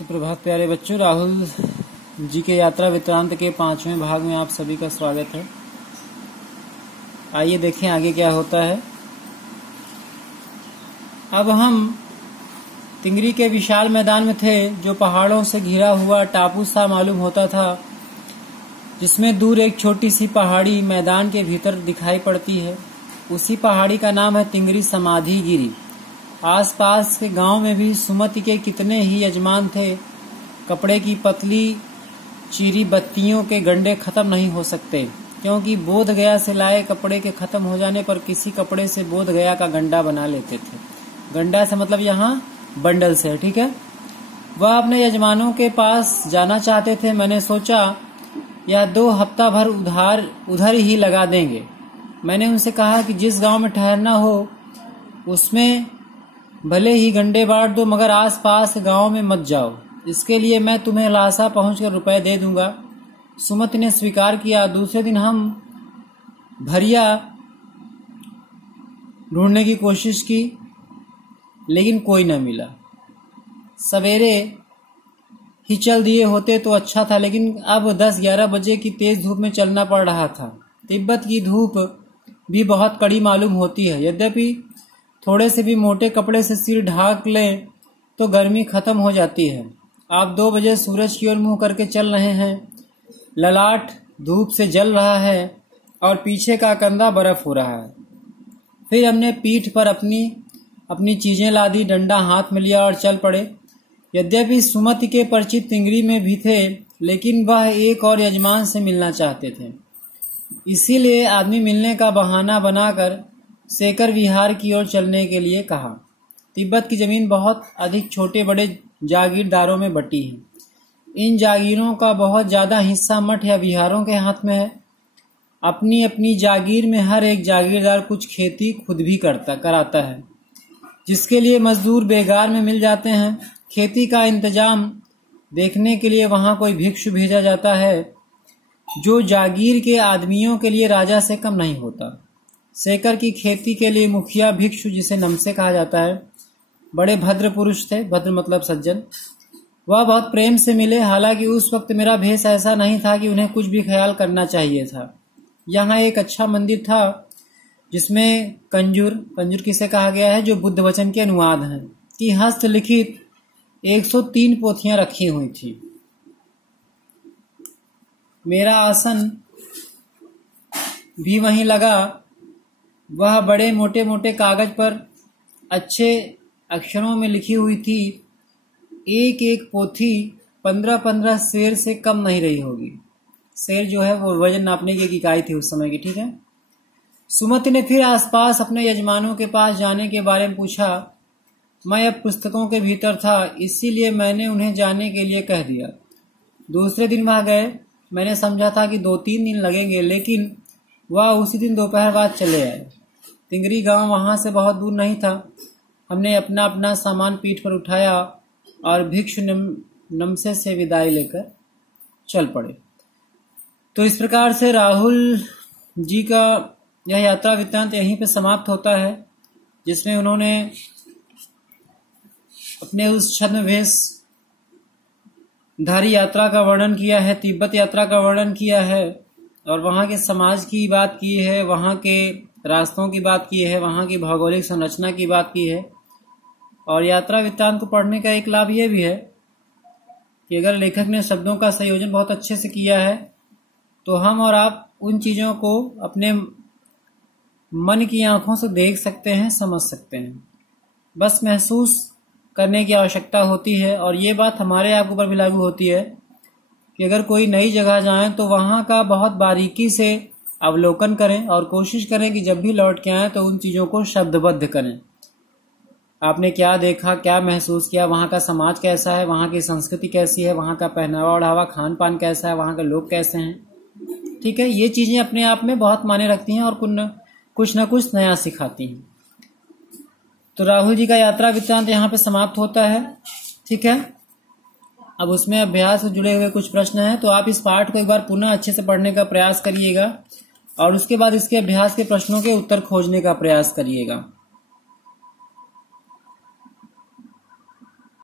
सुप्रभात प्यारे बच्चों, राहुल जी के यात्रा वृत्तांत के 5वें भाग में आप सभी का स्वागत है। आइए देखें आगे क्या होता है। अब हम तिंगरी के विशाल मैदान में थे, जो पहाड़ों से घिरा हुआ टापू सा मालूम होता था, जिसमें दूर एक छोटी सी पहाड़ी मैदान के भीतर दिखाई पड़ती है। उसी पहाड़ी का नाम है तिंगरी समाधि गिरी। आसपास के गांव में भी सुमति के कितने ही यजमान थे। कपड़े की पतली चीरी बत्तियों के गंडे खत्म नहीं हो सकते, क्योंकि बोध गया से लाए कपड़े के खत्म हो जाने पर किसी कपड़े से बोध गया का गंडा बना लेते थे। गंडा से मतलब यहाँ बंडल से, ठीक है। वह अपने यजमानों के पास जाना चाहते थे। मैंने सोचा यह 2 हफ्ता भर उधर ही लगा देंगे। मैंने उनसे कहा कि जिस गांव में ठहरना हो उसमें भले ही गंडे बांट दो, मगर आस-पास गांव में मत जाओ। इसके लिए मैं तुम्हें लासा पहुंचकर रुपए दे दूंगा। सुमति ने स्वीकार किया। दूसरे दिन हम भरिया ढूंढने की कोशिश की, लेकिन कोई न मिला। सवेरे ही चल दिए होते तो अच्छा था, लेकिन अब 10-11 बजे की तेज धूप में चलना पड़ रहा था। तिब्बत की धूप भी बहुत कड़ी मालूम होती है। यद्यपि थोड़े से भी मोटे कपड़े से सिर ढाक लें तो गर्मी खत्म हो जाती है। आप 2 बजे सूरज की ओर मुंह करके चल रहे हैं। ललाट धूप से जल रहा है और पीछे का कंधा बर्फ हो रहा है। फिर हमने पीठ पर अपनी चीजें लादी, डंडा हाथ में लिया और चल पड़े। यद्यपि सुमति के परिचित तिंगरी में भी थे, लेकिन वह एक और यजमान से मिलना चाहते थे। इसीलिए आदमी मिलने का बहाना बनाकर सेकर विहार की ओर चलने के लिए कहा। तिब्बत की जमीन बहुत अधिक छोटे बड़े जागीरदारों में बटी है। इन जागीरों का बहुत ज्यादा हिस्सा मठ या विहारों के हाथ में है। अपनी अपनी जागीर में हर एक जागीरदार कुछ खेती खुद भी कराता है, जिसके लिए मजदूर बेगार में मिल जाते हैं। खेती का इंतजाम देखने के लिए वहां कोई भिक्षु भेजा जाता है, जो जागीर के आदमियों के लिए राजा से कम नहीं होता। सेकर की खेती के लिए मुखिया भिक्षु, जिसे नमसे कहा जाता है, बड़े भद्र पुरुष थे। भद्र मतलब सज्जन। वह बहुत प्रेम से मिले। हालांकि उस वक्त मेरा भेष ऐसा नहीं था कि उन्हें कुछ भी ख्याल करना चाहिए था। यहाँ एक अच्छा मंदिर था, जिसमें कंजूर किसे कहा गया है, जो बुद्ध वचन के अनुवाद हैं, की हस्तलिखित 103 पोथियां रखी हुई थी। मेरा आसन भी वहीं लगा। वह बड़े मोटे मोटे कागज पर अच्छे अक्षरों में लिखी हुई थी। एक एक पोथी 15-15 सेर से कम नहीं रही होगी। सेर जो है वो वजन नापने की एक इकाई थी उस समय की, ठीक है। सुमति ने फिर आसपास अपने यजमानों के पास जाने के बारे में पूछा। मैं अब पुस्तकों के भीतर था, इसीलिए मैंने उन्हें जाने के लिए कह दिया। दूसरे दिन वहां गए। मैंने समझा था कि 2-3 दिन लगेंगे, लेकिन वह उसी दिन दोपहर बाद चले आए। तिंगरी गांव वहां से बहुत दूर नहीं था। हमने अपना अपना सामान पीठ पर उठाया और भिक्षु नमसे से विदाई लेकर चल पड़े। तो इस प्रकार से राहुल जी का यह यात्रा वृत्तांत यहीं पे समाप्त होता है, जिसमें उन्होंने अपने उस छद्मवेश धारी यात्रा का वर्णन किया है, तिब्बत यात्रा का वर्णन किया है, और वहां के समाज की बात की है, वहां के रास्तों की बात की है, वहां की भौगोलिक संरचना की बात की है। और यात्रा वृत्तांत को पढ़ने का एक लाभ यह भी है कि अगर लेखक ने शब्दों का संयोजन बहुत अच्छे से किया है, तो हम और आप उन चीजों को अपने मन की आंखों से देख सकते हैं, समझ सकते हैं। बस महसूस करने की आवश्यकता होती है। और ये बात हमारे आप ऊपर भी लागू होती है कि अगर कोई नई जगह जाएं तो वहां का बहुत बारीकी से अवलोकन करें और कोशिश करें कि जब भी लौट के आएं तो उन चीजों को शब्दबद्ध करें। आपने क्या देखा, क्या महसूस किया, वहां का समाज कैसा है, वहां की संस्कृति कैसी है, वहां का पहनावा ओढ़ावा, खान पान कैसा है, वहां के लोग कैसे हैं, ठीक है। ये चीजें अपने आप में बहुत मायने रखती हैं और कुछ न कुछ नया सिखाती हैं। तो राहुल जी का यात्रा वृत्तांत यहाँ पे समाप्त होता है, ठीक है। अब उसमें अभ्यास से जुड़े हुए कुछ प्रश्न हैं, तो आप इस पाठ को एक बार पुनः अच्छे से पढ़ने का प्रयास करिएगा और उसके बाद इसके अभ्यास के प्रश्नों के उत्तर खोजने का प्रयास करिएगा।